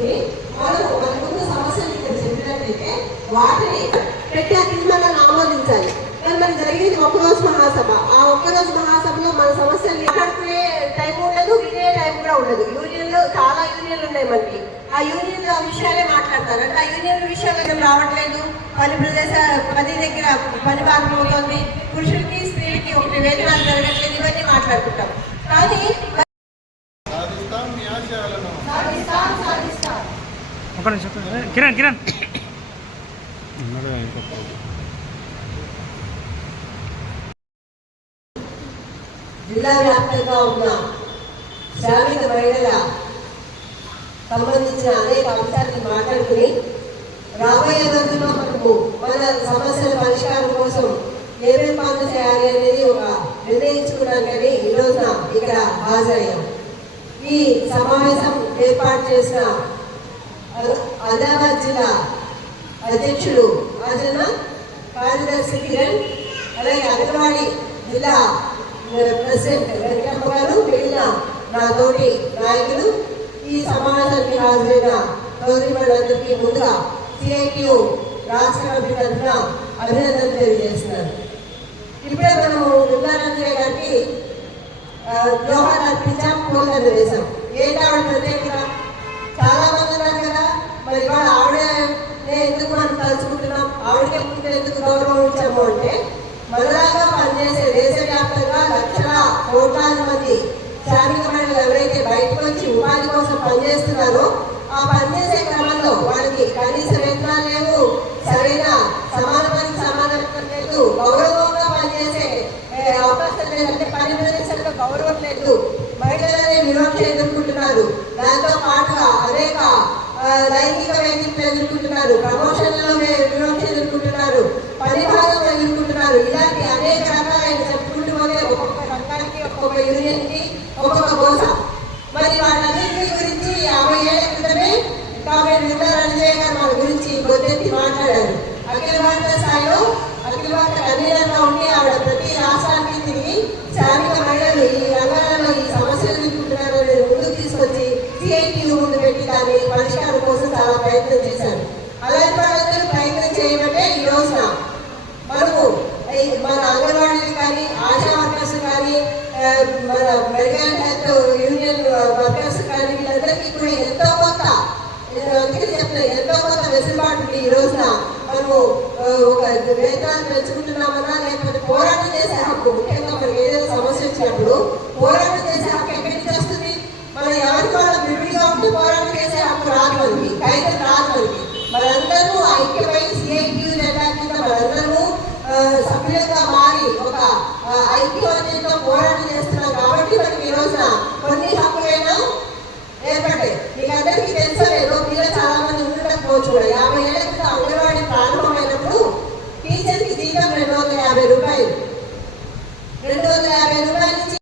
తీసుకుని మనం మనకున్న సమస్యలు ఇక్కడ చెప్పినట్లయితే వాటిని పెట్టి ఆ ఆమోదించాలి. కానీ మరి జరిగేది ఒక్కరోజు మహాసభ. ఆ ఒక్కరోజు మహాసభలో మన సమస్యలు మాట్లాడుకునే టైం ఉండదు వినే టైం కూడా ఉండదు. యూనియన్లో చాలా యూనియన్లు ఉన్నాయి మనకి. ఆ యూనియన్ విషయాలే మాట్లాడతారు. అంటే ఆ యూనియన్ విషయాలు ఏం రావట్లేదు. పని ప్రదేశ పని దగ్గర పని భాగం అవుతుంది పురుషులకి స్త్రీలకి ఒకటి వేతనాలు జరగట్లేదు. ఇవన్నీ మాట్లాడుకుంటాం. ఒక నిమిషం. కిరణ్ కిరణ్. జిల్లా వ్యాప్తంగా ఉన్న శ్రామిక మహిళల సంబంధించిన అనేక అంశాలను మాట్లాడుకుని రాబోయే రోజుల్లో మనకు మన సమస్యల పరిష్కారం కోసం ఏమేమి పనులు చేయాలి అనేది ఒక నిర్ణయించుకున్నాకని ఈ రోజున ఇక్కడ హాజరయ్యాం. ఈ సమావేశం ఏర్పాటు చేసిన ఆదిలాబాద్ జిల్లా అధ్యక్షుడు ఆదిన కార్యదర్శి కిరణ్ అలాగే అంగన్వాడీ జిల్లా ప్రెసిడెంట్ వెంకటమ్మ గారు మిగిలిన నా తోటి నాయకులు. ఈ సమావేశానికి హాజరైన గౌరవలందరికీ ముందుగా సిఐటియు రాష్ట్ర కమిటీ తరఫున అభినందనలు తెలియజేస్తున్నారు ఇప్పుడే మనము దుర్గానందయ్య గారికి ఆ, జోహార్ అర్పించాం వేశాం. ఏంటి ప్రత్యేకంగా అంటే మనలాగా పనిచేసే దేశవ్యాప్తంగా లక్షల కోట్లాది మంది శ్రామిక మహిళలు ఎవరైతే బయటకు వచ్చి ఉపాధి కోసం పనిచేస్తున్నారో ఆ పనిచేసే క్రమంలో వాళ్ళకి కనీస వేతనాలు లేవు సరైన సమాన పనికి సమాన లేదు గౌరవంగా పనిచేసే అవకాశం లేదంటే పని ప్రదేశంలో గౌరవం లేదు. మహిళలనే వివక్ష ఎదుర్కొంటున్నారు. దాంతో పాటుగా అనేక లైంగిక వేదికలు ఎదుర్కొంటున్నారు. ప్రమోషన్లలో వే- వివక్ష ఎదుర్కొంటున్నారు పని భాగం ఎదుర్కొంటున్నారు ఇలాంటి అనేక రకాలైన చెప్పుకుంటూ పోతే ఒక్కొక్క రంగానికి ఒక్కొక్క యూనియన్కి ఒక్కొక్క గోస మరి వాటన్నింటి గురించి యాభై ఏళ్ళ క్రితమే కాబట్టి నిండా రంజయ్య గారు మన గురించి గొద్దెత్తి మాట్లాడారు. అఖిల భారత స్థాయిలో అఖిల భారత కన్వీనర్గా ఉండి ఆవిడ ప్రతి రాష్ట్రానికి తిరిగి శ్రామిక మహిళలు ఈ రంగాలలో ఈ సమస్యలు ఎదుర్కొంటున్నారు అనేది ముందుకు తీసుకొచ్చి సిఐటి ముందు పెట్టి దాని పరిష్కారం కోసం చాలా ప్రయత్నం చేశారు అలాంటి వాళ్ళందరూ ప్రయత్నం చేయమంటే ఈ రోజున మనము మన అంగన్వాడీలు కానీ ఆశా మన మెడికల్ హెల్త్ యూనియన్ వర్కర్స్ కానీ వీళ్ళందరికీ కూడా ఎంతో కొంత నేను అందుకే చెప్తున్నా ఎంతో కొంత వెసులుబాటు ఉంది ఈ రోజున మనము ఒక వేతనాన్ని పెంచుకుంటున్నామన్నా లేకపోతే పోరాటం చేసే హక్కు ముఖ్యంగా మనకి. ఏదైనా సమస్య వచ్చినప్పుడు పోరాటం చేసే హక్కు ఎక్కడి నుంచి వస్తుంది మనం ఎవరికి వాళ్ళ విడిగా ఉంటే పోరాటం చేసే హక్కు రాదు మనకి కైతం రాదు మనకి మనందరూ ఐక్యమై సిఐక్యూ జెండా కింద మనందరూ ఆ, సభ్యులుగా మారి పోరాటం చేస్తున్నాం కాబట్టి మనకి ఈ రోజున కొన్ని